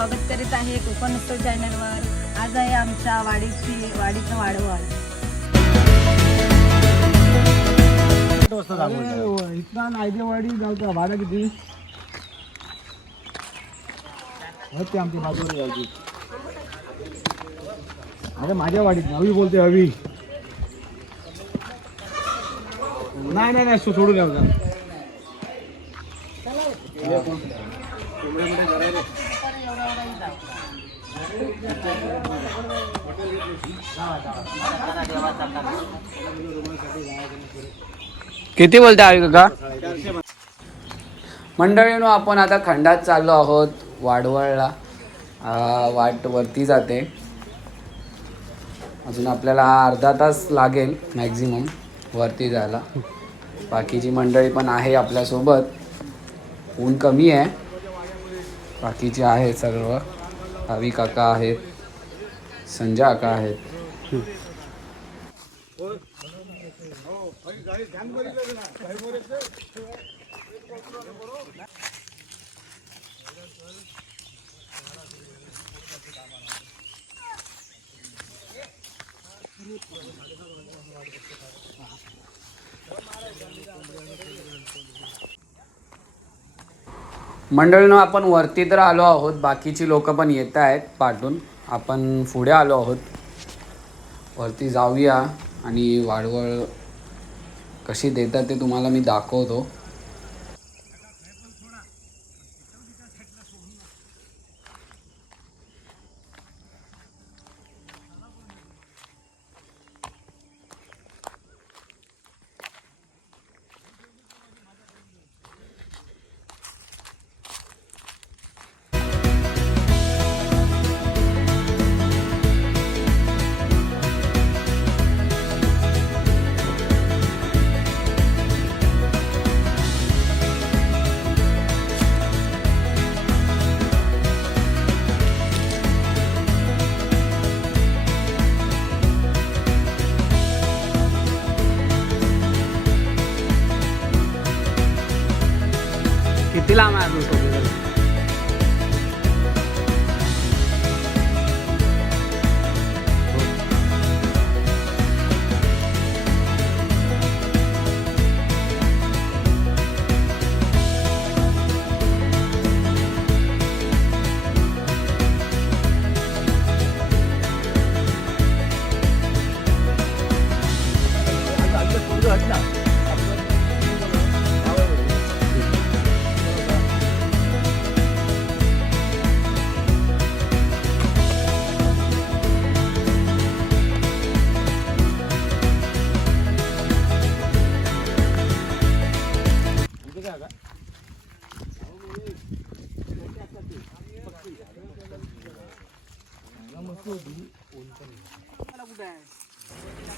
स्वागत करीत आहे कोकण उत्सव चॅनलवर. आज आहे आमच्या वाडीची वाडीचं वाढवण इथला नायदेवाडी जाऊचा भाडा किती? ते आमच्या बाजूला जायची अरे माझ्या वाडीत हवी बोलते हवी. नाही नाही नाही सो- सोडून द्या जा. किती बोलते आवी का मंडळीनो आपण आता खंडात चाललो आहोत वाडवळला. वाट वरती जाते. अजून आपल्याला अर्धा तास लागेल मॅक्झिमम वरती जायला. बाकीची मंडळी पण आहे आपल्यासोबत. ऊन कमी आहे. बाकीचे आहे सर्व. आवी काका आहेत संजय काका आहेत मंडळीनं आपण वरती तर आलो आहोत. बाकीची लोक पण येत आहेत पाठून. आपण पुढे आलो आहोत. वरती जाऊया आणि वाढवळ कशी देतात ते तुम्हाला मी दाखवतो.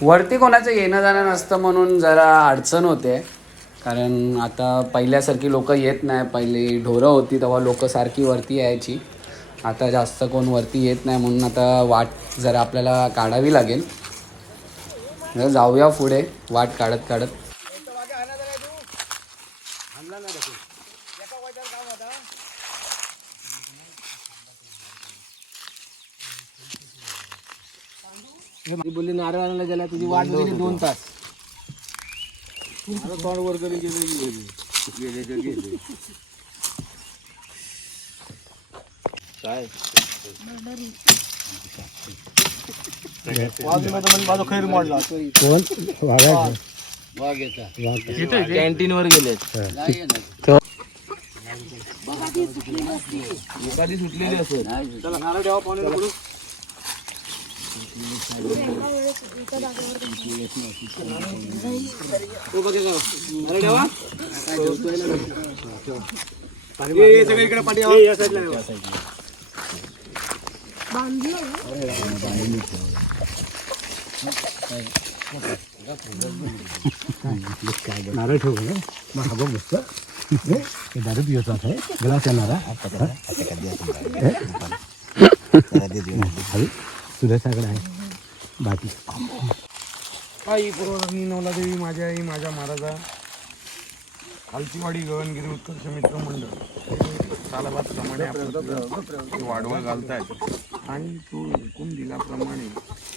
वरती कोणाचं येणं जाणं नसतं म्हणून जरा अडचण होते. कारण आता पहिल्यासारखी लोक येत नाही. पहिली ढोरं होती तेव्हा लोक सारखी वरती यायची. आता जास्त कोण वरती येत नाही म्हणून आता वाट जरा आपल्याला काढावी लागेल. जरा जाऊया पुढे. वाट काढत काढत. ती बोलली नारळ आणायला गेला तुझी वाट गेली दोन तास. आता तोंड वर गेले गेले. गेले गेले. काय? माझा खैर मोडला. कॅन्टीन वर गेलेत. एखादी सुटलेली असेल. नारळ ठेवा हो मग हा बघ मस्त हे दारू पित आहे ग्लास येणारा सुरेशाकडे आहे बाकी. आई पूर्वी नवला देवी माझ्या आई माझ्या महाराजा. खालचीवाडी गगनगिरी उत्कर्ष मित्र मंडळ. सालाबादप्रमाणे आपण वाढवळ घालतायत. आणि तो हुकूम दिल्याप्रमाणे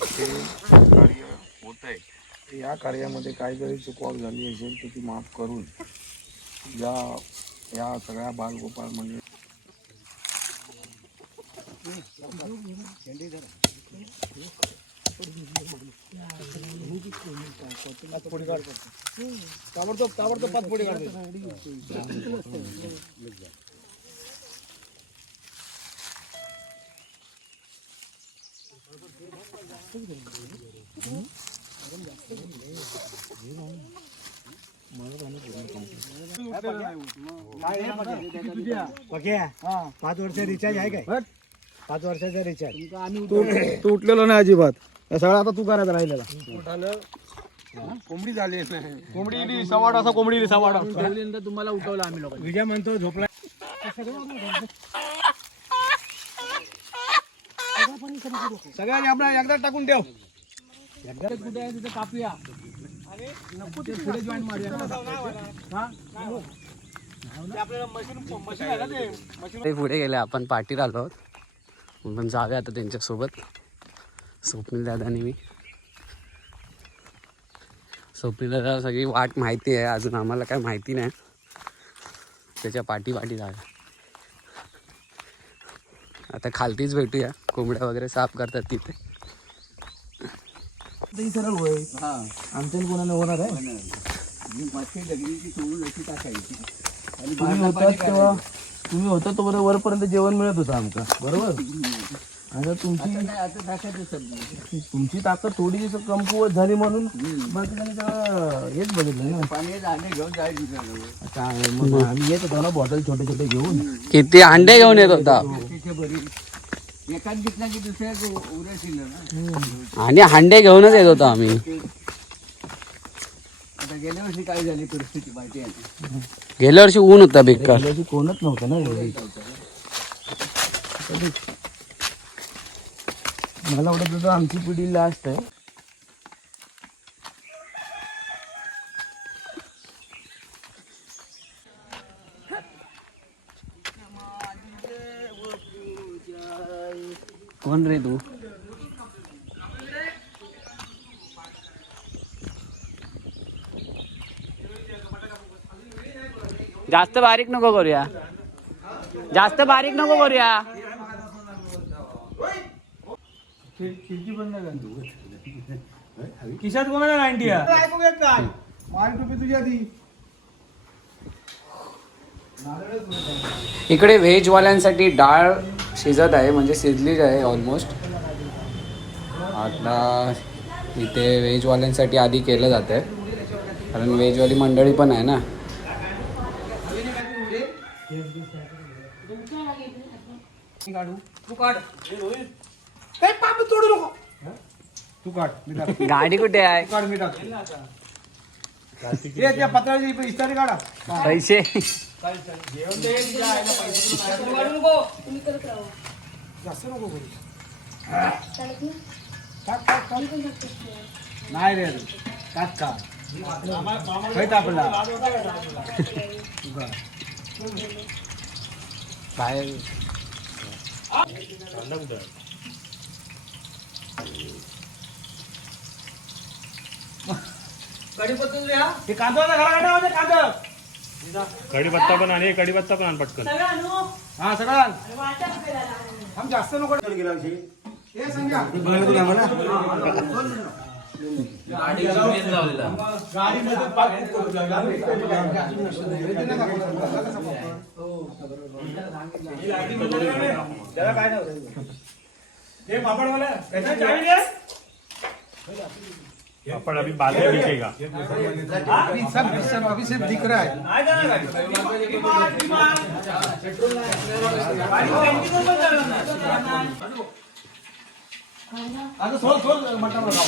ते कार्य होत आहे या कार्यामध्ये काही जरी चुकवाक झाली असेल तर ती माफ करून या या सगळ्या बालगोपाळ मंडळ पाच वर्ष रिचार्ज आहे काय? पाच वर्षाचा रिचार्ज तू उठलेलो नाही अजिबात. हे सगळं आता तू करायचं राहिलेला. कोंबडी झाली. नाही कोंबडी इली, सवाड असा कोंबडी इली, सवाड. तुम्हाला उठवलं आम्ही लोक विजय म्हणतो झोपला. सगळ्यांनी आपला एकदा टाकून ठेव. कुठे आहे तिथे कापूया. पुढे जॉईन मारूया. ते पुढे गेले आपण पार्टीला आलो. आहोत पण जाऊया आता त्यांच्यासोबत. स्वप्नील दादा आणि मी. स्वप्नील दादा सगळी वाट माहिती आहे. अजून आम्हाला काय माहिती नाही. त्याच्या पाठी पाठी जाऊया आता खालतीच भेटूया. कोंबड्या वगैरे साफ करतात तिथे. आमच्या कोणाला होणार आहे? तुम्ही होतात तेव्हा तुम्ही होता तो बरोबर वरपर्यंत जेवण मिळत होतं आमका बरोबर? आता तुमची तुमची ताकद थोडी कमकुवत झाली म्हणून. हेच बघितलं ना. आता मग आम्ही येत होतो ना बॉटल छोटे छोटे घेऊन. किती अंडे घेऊन येत होता? आणि हांडे घेऊनच येत होतो आम्ही. गेल्या वर्षी ऊन होता बेकार. कोणच नव्हतं ना मला वाटत होतं आमची पिढी लास्ट आहे. कोण रे तू? जास्त बारीक नको करूया. जास्त बारीक नको करूया. किशात कोणाला नाईन्टी माल टोपी तुझी आधी. इकडे व्हेजवाल्यांसाठी डाळ शिजत आहे म्हणजे शिजलीच आहे ऑलमोस्ट आता इथे व्हेजवाल्यांसाठी आधी केलं जातं आहे. कारण व्हेजवाली मंडळी पण आहे ना. तू काढ. मी टाक गाडी कुठे आहे काढ मी टाक ये त्या पत्राची इस्तारी काढा पैसे। जास्त नको करू टाक, टाक, टाक. नाही रे टाक का खैत आपला बाहेर हे कांदा घरा काढा म्हणजे कांदा. कढीपत्ता पण आणि कढीपत्ता पण आण पटकन. हा सगळं आण. आम जास्त नको. हे संध्या. गाडीमध्ये पाक त्याला काय नव्हतं हे पापडवाला कैसा रे पापड अभी बाद में बिकेगा. अभी सब सब अभी सिर्फ दिख रहा है। सोल सोल मटण लगाओ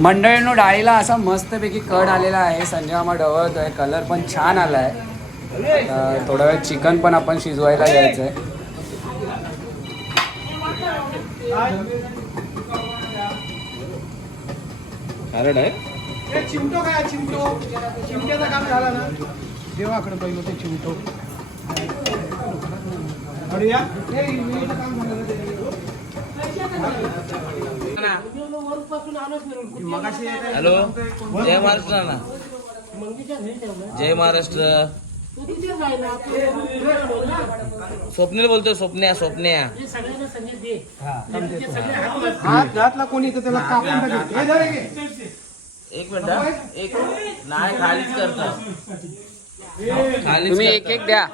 मंडळीनो डाळीला असा मस्तपैकी कड आलेला आहे. संजय आम्हा ढवळतोय आहे कलर पण छान आला आहे थोडा वेळ चिकन पण आपण शिजवायला घ्यायचं आहे कॅरेट आहे? चिमटो काय चिमटो? चिमट्याचं काम झालं ना? देवाकडे पहिलं ते. चिमटो हे. हॅलो? जय महाराष्ट्र ना जय महाराष्ट्र. स्वप्नील बोलतोय स्वप्न्या स्वप्न्या. हात घातला कोणी तर त्याला कापून टाकेल. हे धर हे. एक मिनिट हा. एक नाही खालीच करता. खालीच तुम्ही एक एक द्या.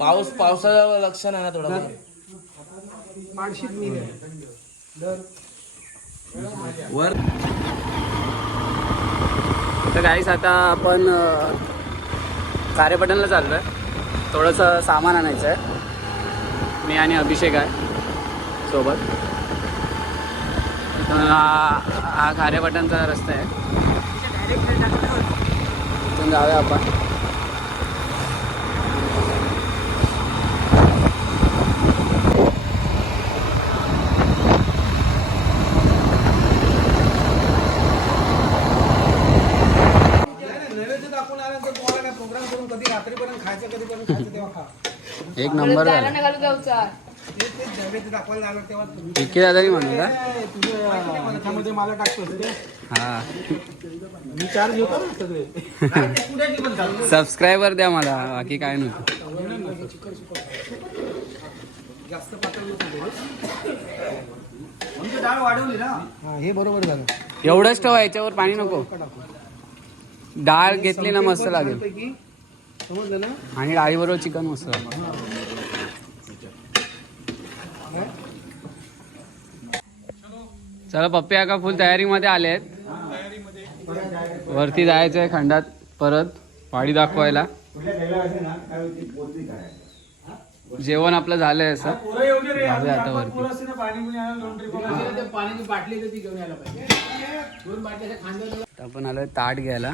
पाऊस पावसाचं लक्षण आहे ना थोडं. मी नाही. वर. तर काहीच आता आपण अं, कार्यपटनला चाललो आहे थोडंसं सामान आणायचं आहे मी आणि अभिषेक आहे. सोबत. हा हा खारेपटणचा रस्ता आहे. तिथून जाऊया आपण. एक नंबर झाला. म्हणू का? हा. सबस्क्रायबर द्या मला बाकी काय नको जास्त पातळ डाळ वाढवली ना हा बरोबर झालं एवढंच ठेवा याच्यावर पाणी नको. डाळ घेतली ना मस्त लागेल. समजलं ना? आणि डाळीबरोबर चिकन मसाला. चला पप्पे आका फुल तयारीमध्ये आले आहेत वरती जायचं आहे खंडात परत वाडी दाखवायला. जेवण आपलं झालंय असं. जाऊया आता वरती. आपण आलोय ताट घ्यायला.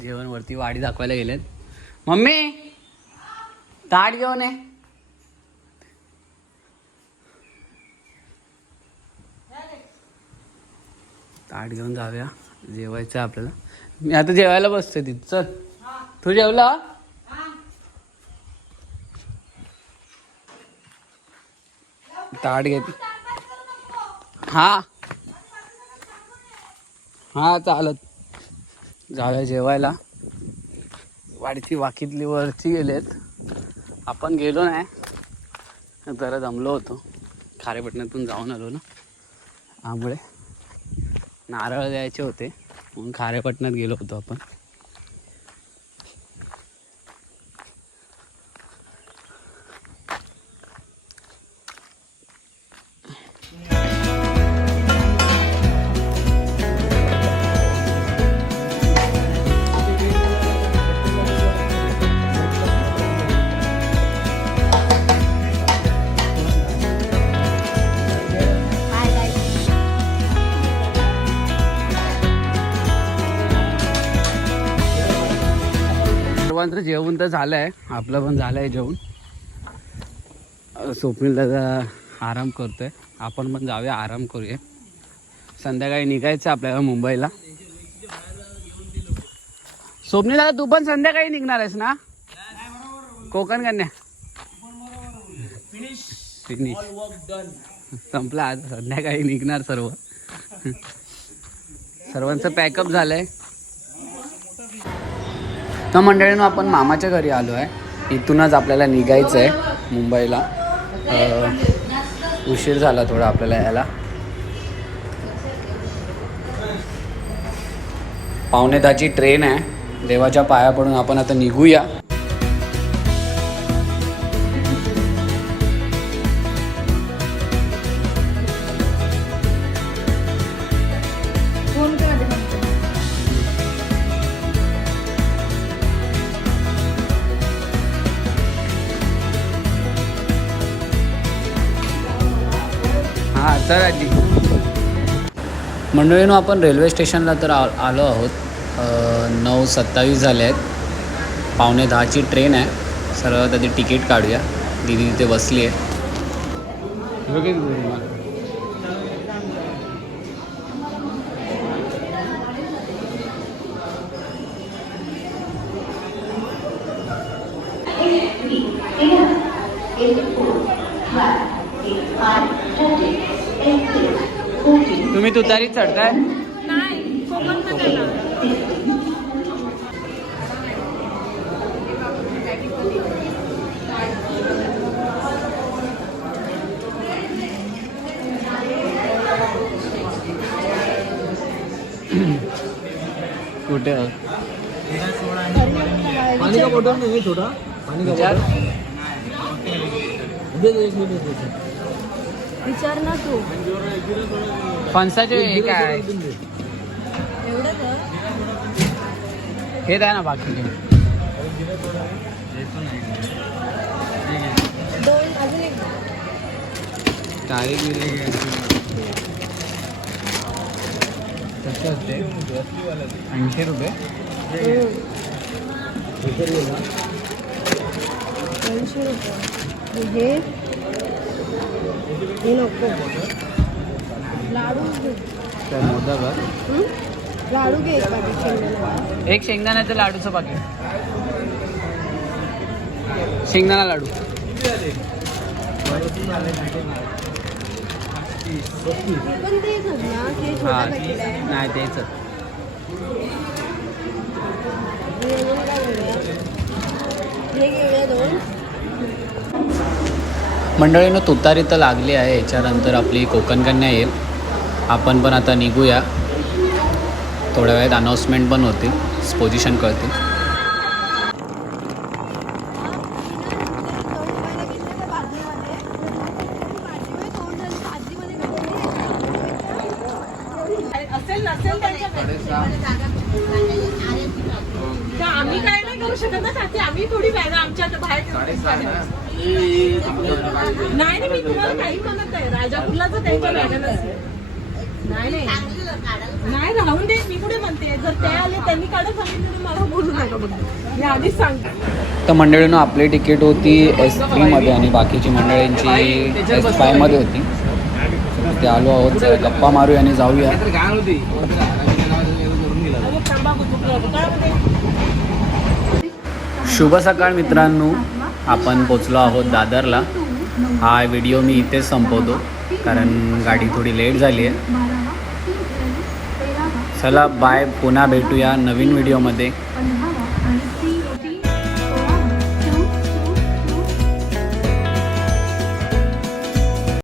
जेवण वरती वाडी दाखवायला गेलेत. मम्मी ताट घेऊन ये. ताट घेऊन जाऊया. जेवायचं आहे आपल्याला. मी आता जेवायला बसतोय तिथं. चल. तू जेवला? ताट घेत हा. हा चालत. जाऊया जेवायला. वाढती वाकीतली वरची गेलेत. आपण गेलो नाही. जरा जमलो होतो. खारेपटण्यातून जाऊन आलो ना. त्यामुळे नारळ द्यायचे होते. म्हणून खारेपटण्यात गेलो होतो आपण. सर्वांचं जेवण तर झालं आहे आपलं पण झालं आहे जेवण. स्वप्नीला तर दादा आराम करतोय. आपण पण जाऊया आराम करूया. संध्याकाळी निघायचं आपल्याला मुंबईला. स्वप्नीला तू पण संध्याकाळी निघणार आहेस ना? कोकण कन्या. फिनिश. संपला आज. संध्याकाळी निघणार सर्व. सर्वांचं पॅकअप झालंय. तर मंडळीनं आपण मामाच्या घरी आलो आहे. इथूनच आपल्याला निघायचं आहे मुंबईला. उशीर झाला थोडा आपल्याला यायला. पावणे दहाची ट्रेन आहे. देवाच्या पाया पडून आपण आता निघूया. चल आजी. मंडळीनं आपण रेल्वे स्टेशनला तर आ आलो आहोत. नऊ सत्तावीस झाले आहेत. पावणे दहाची ट्रेन आहे. सर्व त्याची तिकीट काढूया. दिदी तिथे बसली आहे. तुम्ही तुतारीत चढताय? कुठे? पाणी का बॉटल? नाही छोटा पाणी का विचार. विचार ना तू. फणसाचे हे काय एवढं कर हे द्या ना बाकीचे दोन अजून एक. तारीख कसे असते. ऐंशी रुपये. दोनशे रुपये. हे हे नको लाडू? लाडू घे एक पाकीट शेंगदाण्याचा. एक शेंगदाण्याचं लाडूचं पाकिट शेंगदाणा लाडू पण तेच ना छोटा पॅकेट आहे नाही तेच? हे घेऊया दोन मंडळीनं तुतारी तर लागली आहे. याच्यानंतर आपली कोकण कन्या येईल. आपण पण आता निघूया. थोड्या वेळात अनाऊन्समेंट पण होतील. पोझिशन कळतील. आम्ही काय नाही करू शकत ना साथी. आम्ही थोडी बॅग आमच्या बाहेर नाही नाही मी तुम्हाला काही म्हणत तर त्यांच्या नाही नाही. नाही राहून दे मी कुठे म्हणते? जर ते आले त्यांनी काढत सांगितलं मला बोलू नका बघ. मी आधीच सांगते. तर मंडळीनं आपली तिकीट होती एस थ्रीमध्ये आणि बाकीची मंडळींची एस फायमध्ये होती. ते आलो आहोत जरा गप्पा मारूया आणि जाऊया. शुभ सकाळ मित्रांनो. आपण पोचलो आहोत दादरला. हा व्हिडिओ मी इथेच संपवतो. कारण गाडी थोडी लेट झाली आहे. चला बाय पुन्हा भेटूया नवीन व्हिडिओमध्ये